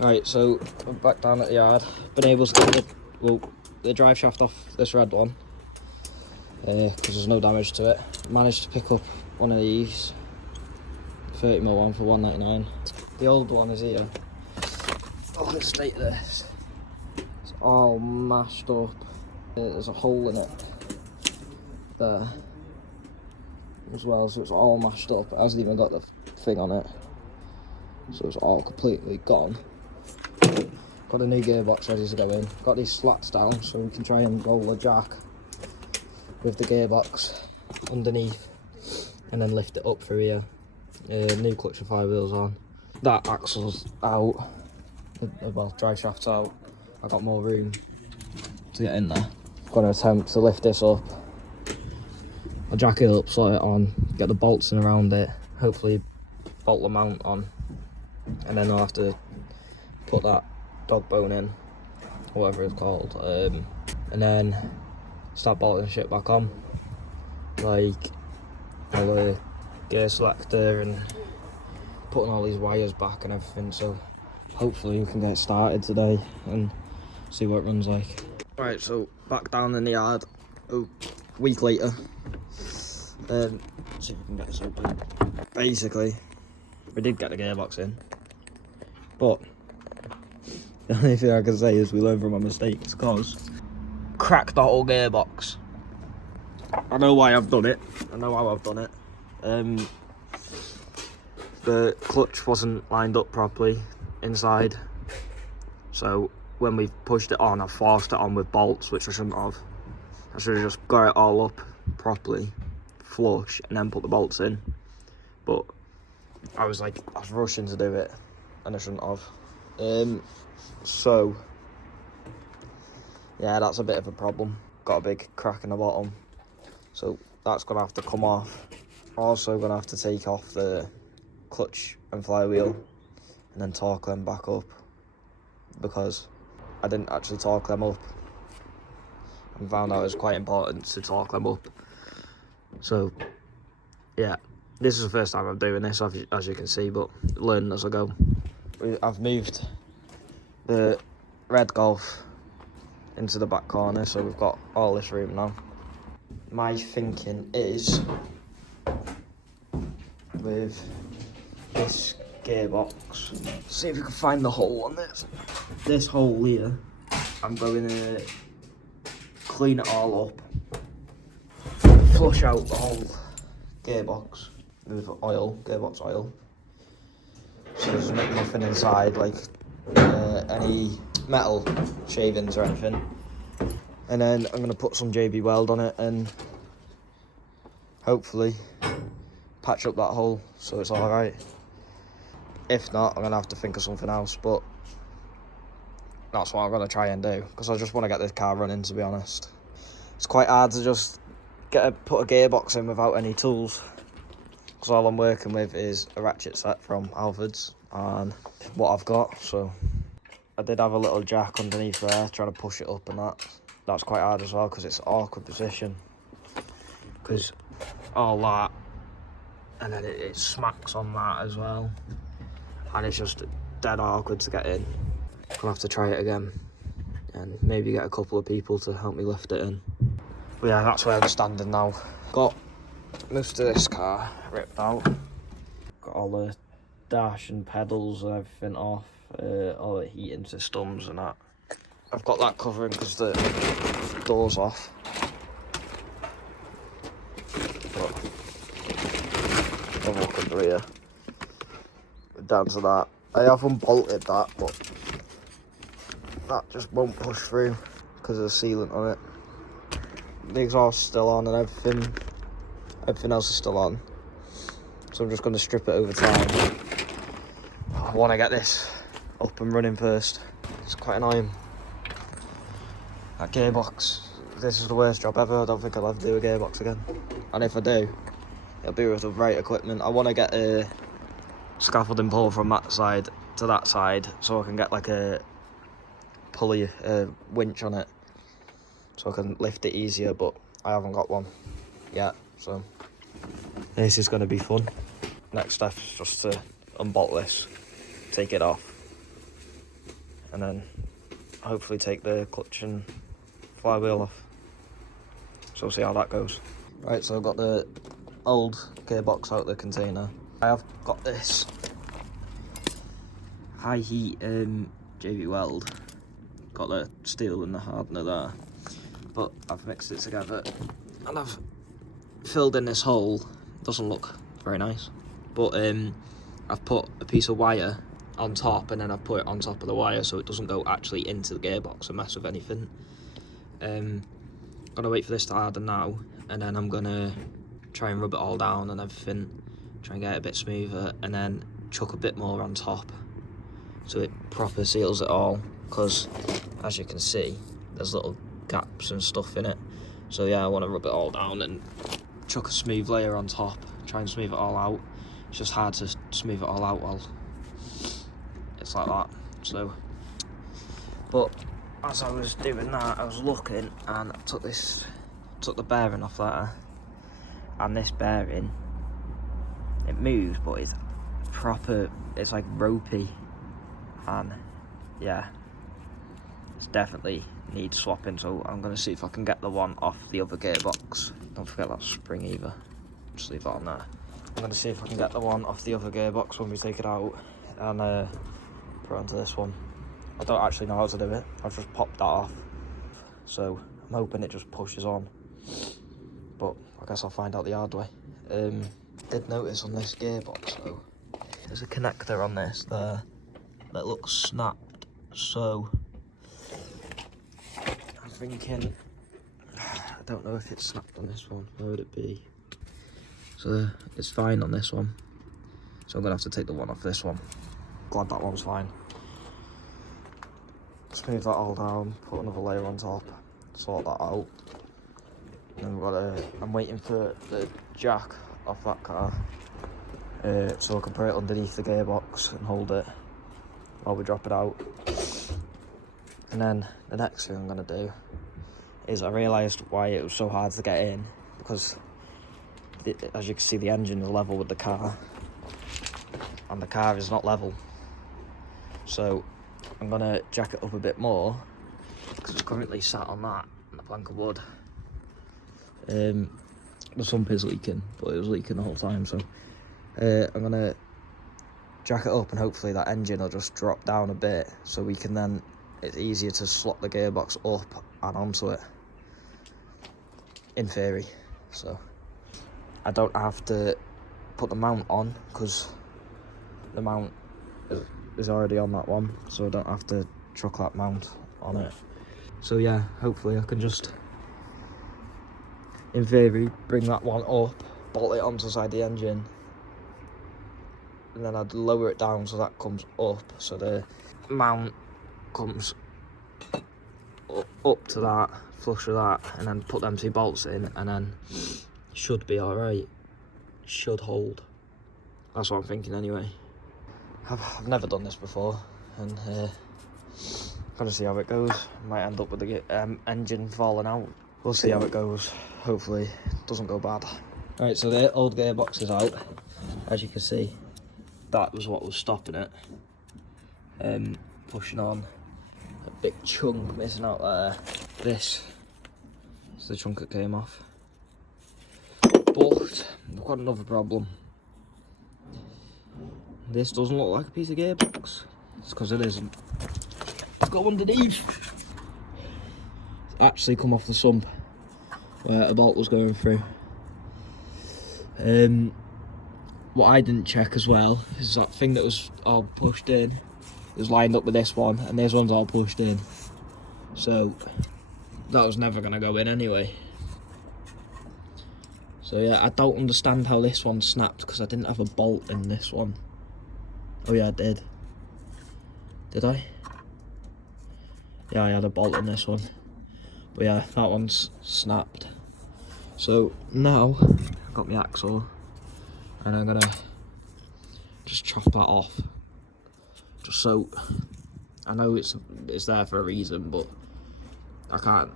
Right, so we're back down at the yard. Been able to get the drive shaft off this red one because there's no damage to it. Managed to pick up one of these 30mm one for £1.99. The old one is here. Oh, let's state this. It's all mashed up. There's a hole in it there as well, so it's all mashed up. It hasn't even got the thing on it, so it's all completely gone. Got a new gearbox ready to go in. Got these slats down so we can try and roll a jack with the gearbox underneath and then lift it up through here. New clutch and flywheels on. That axle's out. Well, drive shaft's out. I got more room to get in there. Gonna attempt to lift this up. I'll jack it up, slot it on, get the bolts in around it, hopefully bolt the mount on, and then I'll have to put that dog bone in, whatever it's called, and then start bolting shit back on, like all the gear selector and putting all these wires back and everything. So hopefully we can get started today and see what it runs like. Right, so back down in the yard a week later. See if we can get this open. Basically, we did get the gearbox in, but the only thing I can say is we learned from our mistakes, because cracked the whole gearbox. I know why I've done it. I know how I've done it. The clutch wasn't lined up properly inside, so when we pushed it on, I forced it on with bolts, which I shouldn't have. I should have just got it all up properly, flush, and then put the bolts in. But I was rushing to do it, and I shouldn't have. So yeah, that's a bit of a problem. Got a big crack in the bottom, so that's gonna have to come off. Also gonna have to take off the clutch and flywheel and then torque them back up, because I didn't actually torque them up and found out it was quite important to torque them up. So yeah, this is the first time I'm doing this, as you can see, but learning as I go. I've moved the red Golf into the back corner, so we've got all this room now. My thinking is, with this gearbox, see if we can find the hole on this. This hole here, I'm going to clean it all up, flush out the whole gearbox with oil, gearbox oil, so there's nothing inside, like any metal shavings or anything. And then I'm going to put some JB weld on it and hopefully patch up that hole so it's alright. If not, I'm going to have to think of something else, but that's what I'm going to try and do, because I just want to get this car running, to be honest. It's quite hard to just put a gearbox in without any tools, because all I'm working with is a ratchet set from Alfred's and what I've got. So I did have a little jack underneath there trying to push it up, and that's quite hard as well, because it's an awkward position, because all that and then it smacks on that as well, and it's just dead awkward to get in. I'll have to try it again and maybe get a couple of people to help me lift it in. But yeah, that's where I'm standing now. Got most of this car ripped out, got all the dash and pedals and everything off, all the heating systems and that. I've got that covering because the door's off. But I'm walking through here. Down to that. I have unbolted that, but that just won't push through because of the sealant on it. The exhaust's still on and everything else is still on. So I'm just going to strip it over time. I want to get this up and running first. It's quite annoying. That gearbox, this is the worst job ever. I don't think I'll ever do a gearbox again. And if I do, it'll be with the right equipment. I want to get a scaffolding pole from that side to that side, so I can get like a pulley, winch on it, so I can lift it easier, but I haven't got one yet, so this is going to be fun. Next step is just to unbolt this, take it off, and then hopefully take the clutch and flywheel off. So we'll see how that goes. Right, so I've got the old gearbox out of the container. I have got this high heat JB Weld. Got the steel and the hardener there, but I've mixed it together and I've filled in this hole. Doesn't look very nice, but I've put a piece of wire on top, and then I've put it on top of the wire so it doesn't go actually into the gearbox and mess with anything. Gonna wait for this to harden now, and then I'm gonna try and rub it all down and everything, try and get it a bit smoother, and then chuck a bit more on top so it proper seals it all, because as you can see there's little gaps and stuff in it. So yeah, I want to rub it all down and chuck a smooth layer on top, try and smooth it all out. It's just hard to smooth it all out while it's like that. So, but as I was doing that, I was looking and I took the bearing off there, and this bearing, it moves, but it's proper, it's like ropey, and yeah, it's definitely needs swapping. So I'm gonna see if I can get the one off the other gearbox. Don't forget that spring either, just leave that on there. I'm gonna see if I can get the one off the other gearbox when we take it out, and put it onto this one. I don't actually know how to do it, I've just popped that off, so I'm hoping it just pushes on, but I guess I'll find out the hard way. Did notice on this gearbox though, there's a connector on this there that looks snapped, so I'm thinking, I don't know if it's snapped on this one. Where would it be? So it's fine on this one, so I'm gonna have to take the one off this one. Glad that one's fine. Smooth that all down, put another layer on top, sort that out. And I'm waiting for the jack off that car, so I can put it underneath the gearbox and hold it while we drop it out. And then the next thing I'm gonna do is, I realised why it was so hard to get in, because as you can see, the engine is level with the car and the car is not level. So I'm gonna jack it up a bit more, because it's currently sat on that, on a plank of wood. The sump is leaking, but it was leaking the whole time, so I'm gonna jack it up, and hopefully that engine will just drop down a bit, so we can then, it's easier to slot the gearbox up and onto it, in theory. So I don't have to put the mount on, because the mount is already on that one, so I don't have to chuck that mount on it. So yeah, hopefully I can just, in theory, bring that one up, bolt it onto the side of the engine, and then I'd lower it down so that comes up, so the mount comes up to that, flush with that, and then put them two bolts in, and then should be alright, should hold. That's what I'm thinking anyway. I've never done this before, and gotta see how it goes. Might end up with the engine falling out. We'll see how it goes. Hopefully it doesn't go bad. Right, so the old gearbox is out. As you can see, that was what was stopping it. Pushing on. A big chunk missing out there. This is the chunk that came off. But we've got another problem. This doesn't look like a piece of gearbox. It's because it isn't. Let's go underneath. It's actually come off the sump where a bolt was going through. What I didn't check as well is that thing that was all pushed in. It was lined up with this one, and this one's all pushed in. So that was never going to go in anyway. So yeah, I don't understand how this one snapped, because I didn't have a bolt in this one. Oh yeah, I did. Did I? Yeah, I had a bolt in this one. But yeah, that one's snapped. So now, I've got my axle, and I'm gonna just chop that off. Just so, I know it's there for a reason, but I can't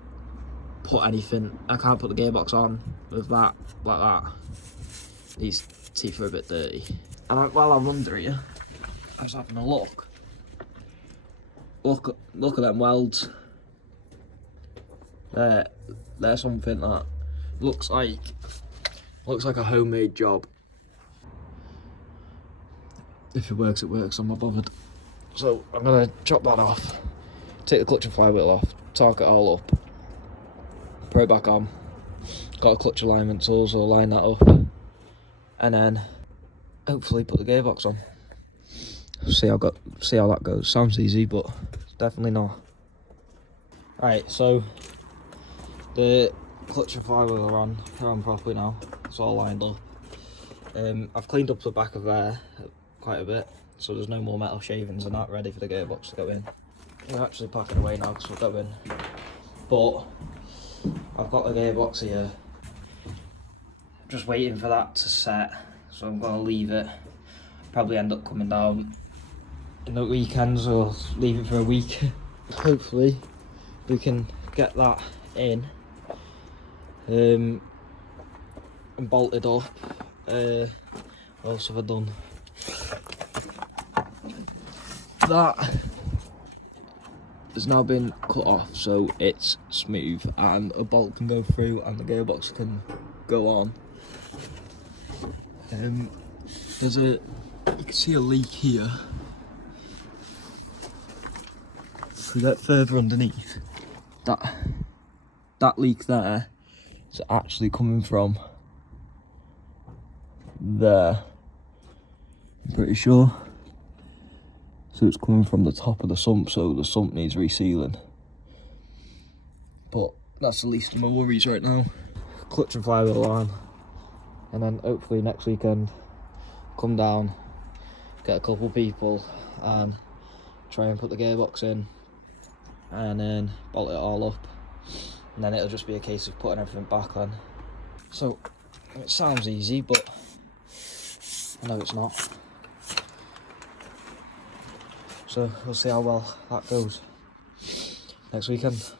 put anything, I can't put the gearbox on with that, like that. These teeth are a bit dirty. And while I'm under here, I was having a look. Look at them welds. They're something that looks like a homemade job. If it works, it works. I'm not bothered. So I'm gonna chop that off, take the clutch and flywheel off, torque it all up, put it back on. Got a clutch alignment tool, so line that up, and then hopefully put the gearbox on. See how that goes. Sounds easy, but it's definitely not. Right, so the clutch and flywheel are on properly now. It's all lined up. I've cleaned up the back of there quite a bit, so there's no more metal shavings and that, ready for the gearbox to go in. We're actually packing away now because we're going. But I've got the gearbox here, just waiting for that to set, so I'm going to leave it. Probably end up coming down in the weekends or leave it for a week. Hopefully we can get that in and bolted up. What else have I done? That has now been cut off, so it's smooth and a bolt can go through and the gearbox can go on. You can see a leak here. If we get further underneath, that leak there is actually coming from there, I'm pretty sure. So it's coming from the top of the sump, so the sump needs resealing. But that's the least of my worries right now. Clutch and flywheel on, and then hopefully next weekend come down, get a couple people and try and put the gearbox in and then bolt it all up, and then it'll just be a case of putting everything back on. So it sounds easy, but I know it's not. So we'll see how well that goes next weekend.